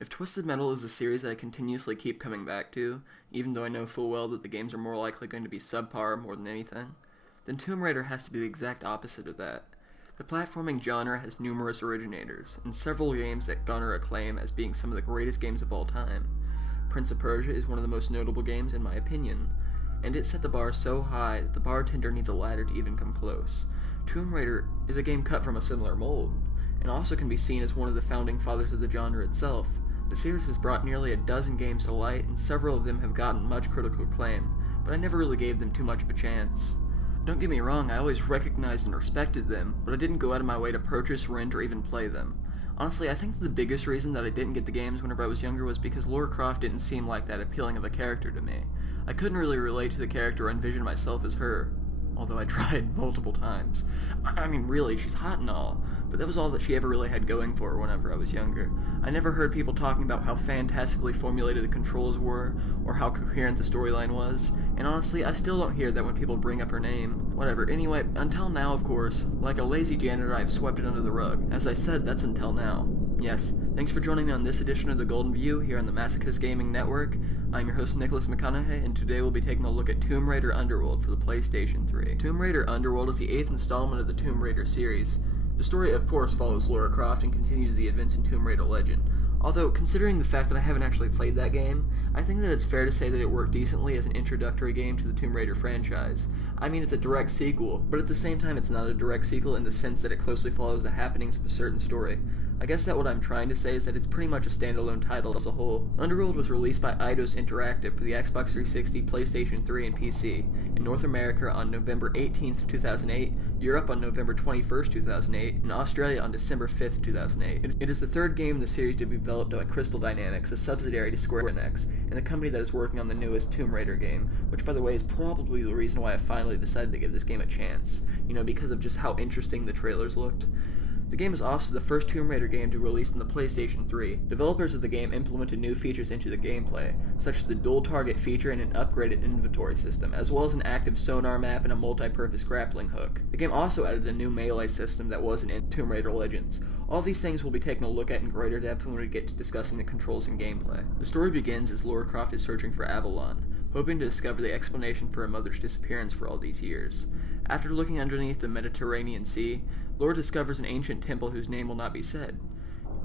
If Twisted Metal is a series that I continuously keep coming back to, even though I know full well that the games are more likely going to be subpar more than anything, then Tomb Raider has to be the exact opposite of that. The platforming genre has numerous originators, and several games that garner acclaim as being some of the greatest games of all time. Prince of Persia is one of the most notable games in my opinion, and it set the bar so high that the bartender needs a ladder to even come close. Tomb Raider is a game cut from a similar mold, and also can be seen as one of the founding fathers of the genre itself. The series has brought nearly a dozen games to light, and several of them have gotten much critical acclaim, but I never really gave them too much of a chance. Don't get me wrong, I always recognized and respected them, but I didn't go out of my way to purchase, rent, or even play them. Honestly, I think the biggest reason that I didn't get the games whenever I was younger was because Lara Croft didn't seem like that appealing of a character to me. I couldn't really relate to the character or envision myself as her, although I tried multiple times. I mean, really, she's hot and all, but that was all that she ever really had going for her whenever I was younger. I never heard people talking about how fantastically formulated the controls were, or how coherent the storyline was, and honestly, I still don't hear that when people bring up her name. Whatever, anyway, until now, of course, like a lazy janitor, I've swept it under the rug. As I said, that's until now. Yes, thanks for joining me on this edition of The Golden View here on the Masochist Gaming Network. I'm your host McConnaughay, and today we'll be taking a look at Tomb Raider Underworld for the PlayStation 3. Tomb Raider Underworld is the 8th installment of the Tomb Raider series. The story, of course, follows Lara Croft and continues the events in Tomb Raider Legend. Although, considering the fact that I haven't actually played that game, I think that it's fair to say that it worked decently as an introductory game to the Tomb Raider franchise. I mean, it's a direct sequel, but at the same time it's not a direct sequel in the sense that it closely follows the happenings of a certain story. I guess that what I'm trying to say is that it's pretty much a standalone title as a whole. Underworld was released by Eidos Interactive for the Xbox 360, PlayStation 3, and PC, in North America on November 18th, 2008, Europe on November 21st, 2008, and Australia on December 5th, 2008. It is the third game in the series to be developed by Crystal Dynamics, a subsidiary to Square Enix, and the company that is working on the newest Tomb Raider game, which by the way is probably the reason why I finally decided to give this game a chance, because of just how interesting the trailers looked. The game is also the first Tomb Raider game to release on the PlayStation 3. Developers of the game implemented new features into the gameplay, such as the dual target feature and an upgraded inventory system, as well as an active sonar map and a multi-purpose grappling hook. The game also added a new melee system that wasn't in Tomb Raider Legends. All these things we'll be taking a look at in greater depth when we get to discussing the controls and gameplay. The story begins as Lara Croft is searching for Avalon, hoping to discover the explanation for her mother's disappearance for all these years. After looking underneath the Mediterranean Sea, Lara discovers an ancient temple whose name will not be said.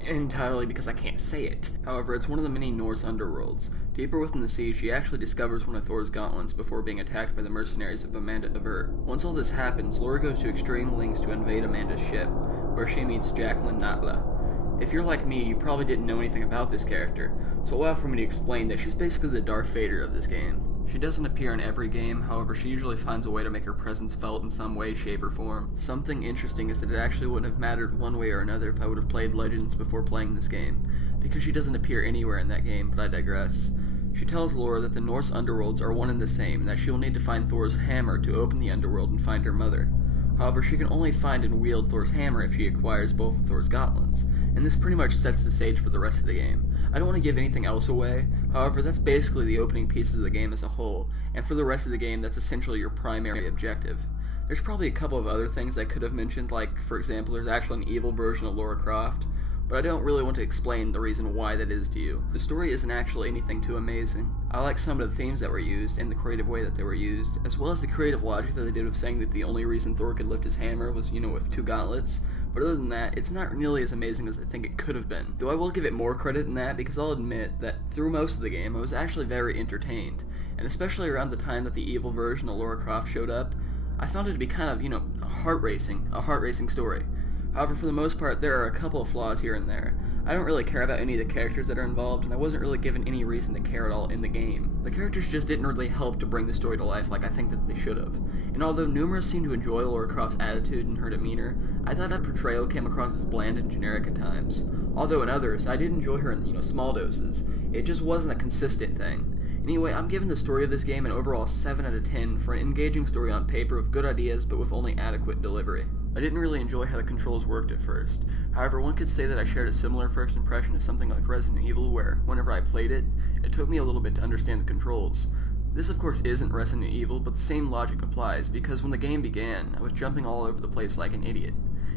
Entirely because I can't say it. However, it's one of the many Norse underworlds. Deeper within the sea, she actually discovers one of Thor's gauntlets before being attacked by the mercenaries of Amanda Avert. Once all this happens, Lara goes to extreme lengths to invade Amanda's ship, where she meets Jacqueline Natla. If you're like me, you probably didn't know anything about this character, so allow for me to explain that she's basically the Darth Vader of this game. She doesn't appear in every game, however she usually finds a way to make her presence felt in some way, shape, or form. Something interesting is that it actually wouldn't have mattered one way or another if I would have played Legends before playing this game, because she doesn't appear anywhere in that game, but I digress. She tells Lara that the Norse underworlds are one and the same, and that she will need to find Thor's hammer to open the underworld and find her mother. However, she can only find and wield Thor's hammer if she acquires both of Thor's gauntlets, and this pretty much sets the stage for the rest of the game. I don't want to give anything else away, however that's basically the opening pieces of the game as a whole, and for the rest of the game that's essentially your primary objective. There's probably a couple of other things I could have mentioned, like for example there's actually an evil version of Lara Croft, but I don't really want to explain the reason why that is to you. The story isn't actually anything too amazing. I like some of the themes that were used and the creative way that they were used, as well as the creative logic that they did with saying that the only reason Thor could lift his hammer was, with 2 gauntlets. But other than that, it's not nearly as amazing as I think it could have been. Though I will give it more credit than that, because I'll admit that through most of the game I was actually very entertained, and especially around the time that the evil version of Lara Croft showed up, I found it to be kind of, a heart-racing story. However, for the most part, there are a couple of flaws here and there. I don't really care about any of the characters that are involved, and I wasn't really given any reason to care at all in the game. The characters just didn't really help to bring the story to life like I think that they should have. And although numerous seem to enjoy Lara Croft's attitude and her demeanor, I thought that portrayal came across as bland and generic at times. Although in others, I did enjoy her in, small doses. It just wasn't a consistent thing. Anyway, I'm giving the story of this game an overall 7 out of 10 for an engaging story on paper with good ideas but with only adequate delivery. I didn't really enjoy how the controls worked at first. However, one could say that I shared a similar first impression to something like Resident Evil, where, whenever I played it, it took me a little bit to understand the controls. This of course isn't Resident Evil, but the same logic applies, because when the game began, I was jumping all over the place like an idiot.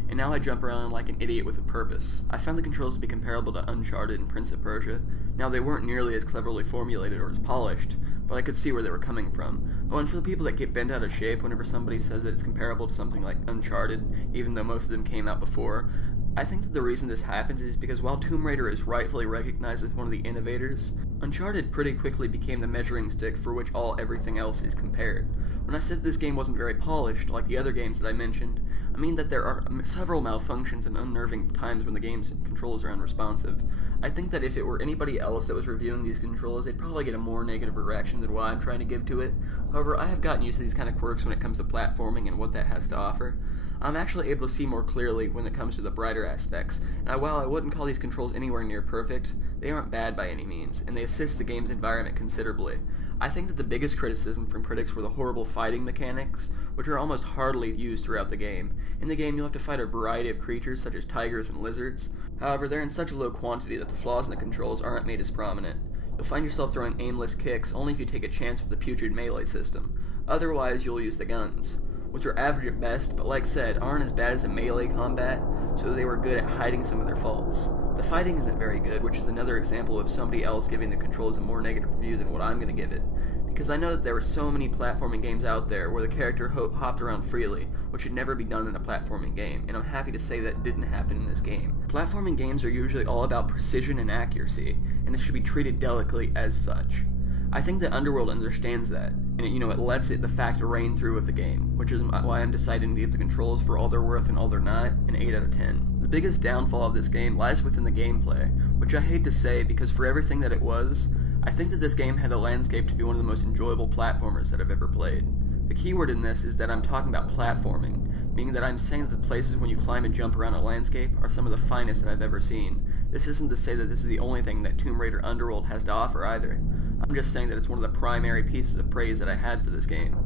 and now I jump around like an idiot with a purpose. I found the controls to be comparable to Uncharted and Prince of Persia. Now they weren't nearly as cleverly formulated or as polished, but I could see where they were coming from. Oh, and for the people that get bent out of shape whenever somebody says that it's comparable to something like Uncharted, even though most of them came out before, I think that the reason this happens is because while Tomb Raider is rightfully recognized as one of the innovators, Uncharted pretty quickly became the measuring stick for which everything else is compared. When I said this game wasn't very polished, like the other games that I mentioned, I mean that there are several malfunctions and unnerving times when the game's controls are unresponsive. I think that if it were anybody else that was reviewing these controls, they'd probably get a more negative reaction than what I'm trying to give to it. However, I have gotten used to these kind of quirks when it comes to platforming and what that has to offer. I'm actually able to see more clearly when it comes to the brighter aspects, and while I wouldn't call these controls anywhere near perfect, they aren't bad by any means, and they assist the game's environment considerably. I think that the biggest criticism from critics were the horrible fighting mechanics, which are almost hardly used throughout the game. In the game, you'll have to fight a variety of creatures such as tigers and lizards. However, they're in such a low quantity that the flaws in the controls aren't made as prominent. You'll find yourself throwing aimless kicks only if you take a chance with the putrid melee system. Otherwise, you'll use the guns, which are average at best, but like said, aren't as bad as in melee combat, so they were good at hiding some of their faults. The fighting isn't very good, which is another example of somebody else giving the controls a more negative review than what I'm going to give it, because I know that there were so many platforming games out there where the character hopped around freely, which should never be done in a platforming game, and I'm happy to say that didn't happen in this game. Platforming games are usually all about precision and accuracy, and this should be treated delicately as such. I think that Underworld understands that, and it lets the fact reign through with the game, which is why I'm deciding to give the controls for all they're worth and all they're not an 8 out of 10. The biggest downfall of this game lies within the gameplay, which I hate to say because for everything that it was, I think that this game had the landscape to be one of the most enjoyable platformers that I've ever played. The keyword in this is that I'm talking about platforming, meaning that I'm saying that the places when you climb and jump around a landscape are some of the finest that I've ever seen. This isn't to say that this is the only thing that Tomb Raider Underworld has to offer either. I'm just saying that it's one of the primary pieces of praise that I had for this game.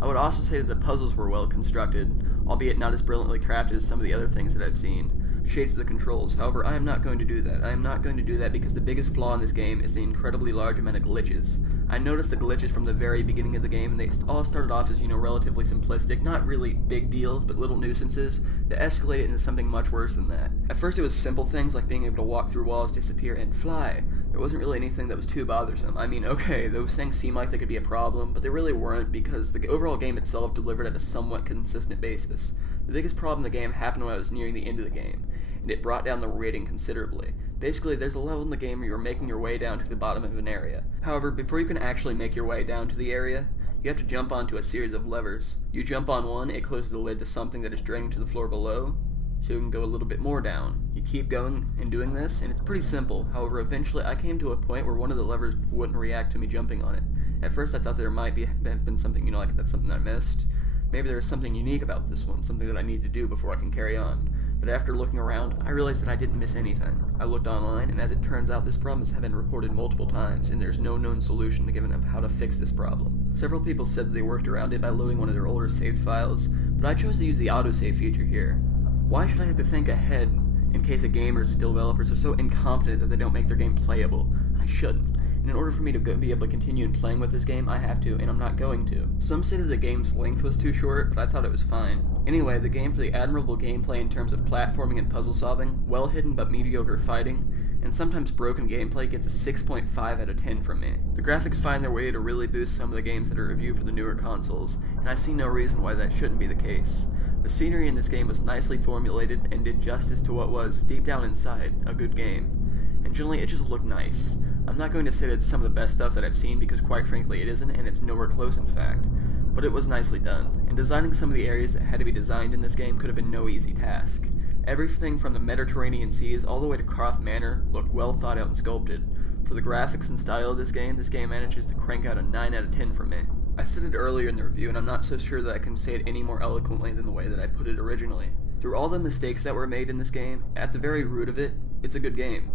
I would also say that the puzzles were well constructed, albeit not as brilliantly crafted as some of the other things that I've seen. Shades of the controls. However, I am not going to do that. I am not going to do that because the biggest flaw in this game is the incredibly large amount of glitches. I noticed the glitches from the very beginning of the game, and they all started off as, relatively simplistic, not really big deals, but little nuisances that escalated into something much worse than that. At first it was simple things like being able to walk through walls, disappear, and fly. There wasn't really anything that was too bothersome. I mean, okay, those things seem like they could be a problem, but they really weren't because the overall game itself delivered at a somewhat consistent basis. The biggest problem in the game happened when I was nearing the end of the game, and it brought down the rating considerably. Basically, there's a level in the game where you're making your way down to the bottom of an area. However, before you can actually make your way down to the area, you have to jump onto a series of levers. You jump on one, it closes the lid to something that is draining to the floor below, so you can go a little bit more down. You keep going and doing this, and it's pretty simple. However, eventually I came to a point where one of the levers wouldn't react to me jumping on it. At first I thought there might have been something, like that's something that I missed. Maybe there was something unique about this one, something that I need to do before I can carry on. But after looking around, I realized that I didn't miss anything. I looked online, and as it turns out, this problem has been reported multiple gives, and there's no known solution given of how to fix this problem. Several people said that they worked around it by loading one of their older saved files, but I chose to use the autosave feature here. Why should I have to think ahead in case a game or developers are so incompetent that they don't make their game playable? I shouldn't. And in order for me to be able to continue playing with this game, I have to, and I'm not going to. Some said that the game's length was too short, but I thought it was fine. Anyway, the game for the admirable gameplay in terms of platforming and puzzle solving, well hidden but mediocre fighting, and sometimes broken gameplay gets a 6.5 out of 10 from me. The graphics find their way to really boost some of the games that are reviewed for the newer consoles, and I see no reason why that shouldn't be the case. The scenery in this game was nicely formulated and did justice to what was, deep down inside, a good game. And generally, it just looked nice. I'm not going to say that it's some of the best stuff that I've seen because quite frankly it isn't, and it's nowhere close in fact. But it was nicely done, and designing some of the areas that had to be designed in this game could have been no easy task. Everything from the Mediterranean seas all the way to Croft Manor looked well thought out and sculpted. For the graphics and style of this game manages to crank out a 9 out of 10 from me. I said it earlier in the review, and I'm not so sure that I can say it any more eloquently than the way that I put it originally. Through all the mistakes that were made in this game, at the very root of it, it's a good game.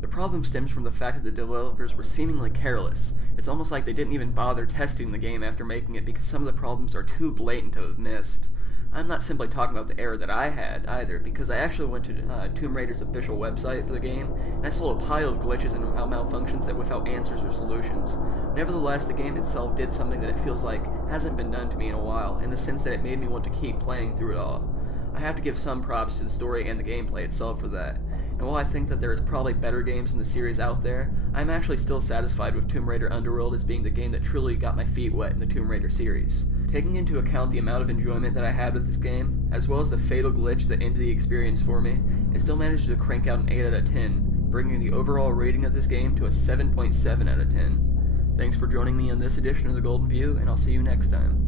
The problem stems from the fact that the developers were seemingly careless. It's almost like they didn't even bother testing the game after making it because some of the problems are too blatant to have missed. I'm not simply talking about the error that I had either, because I actually went to Tomb Raider's official website for the game, and I saw a pile of glitches and malfunctions that without answers or solutions. Nevertheless, the game itself did something that it feels like hasn't been done to me in a while, in the sense that it made me want to keep playing through it all. I have to give some props to the story and the gameplay itself for that. And while I think that there is probably better games in the series out there, I'm actually still satisfied with Tomb Raider Underworld as being the game that truly got my feet wet in the Tomb Raider series. Taking into account the amount of enjoyment that I had with this game, as well as the fatal glitch that ended the experience for me, it still managed to crank out an 8 out of 10, bringing the overall rating of this game to a 7.7 out of 10. Thanks for joining me on this edition of The Golden View, and I'll see you next time.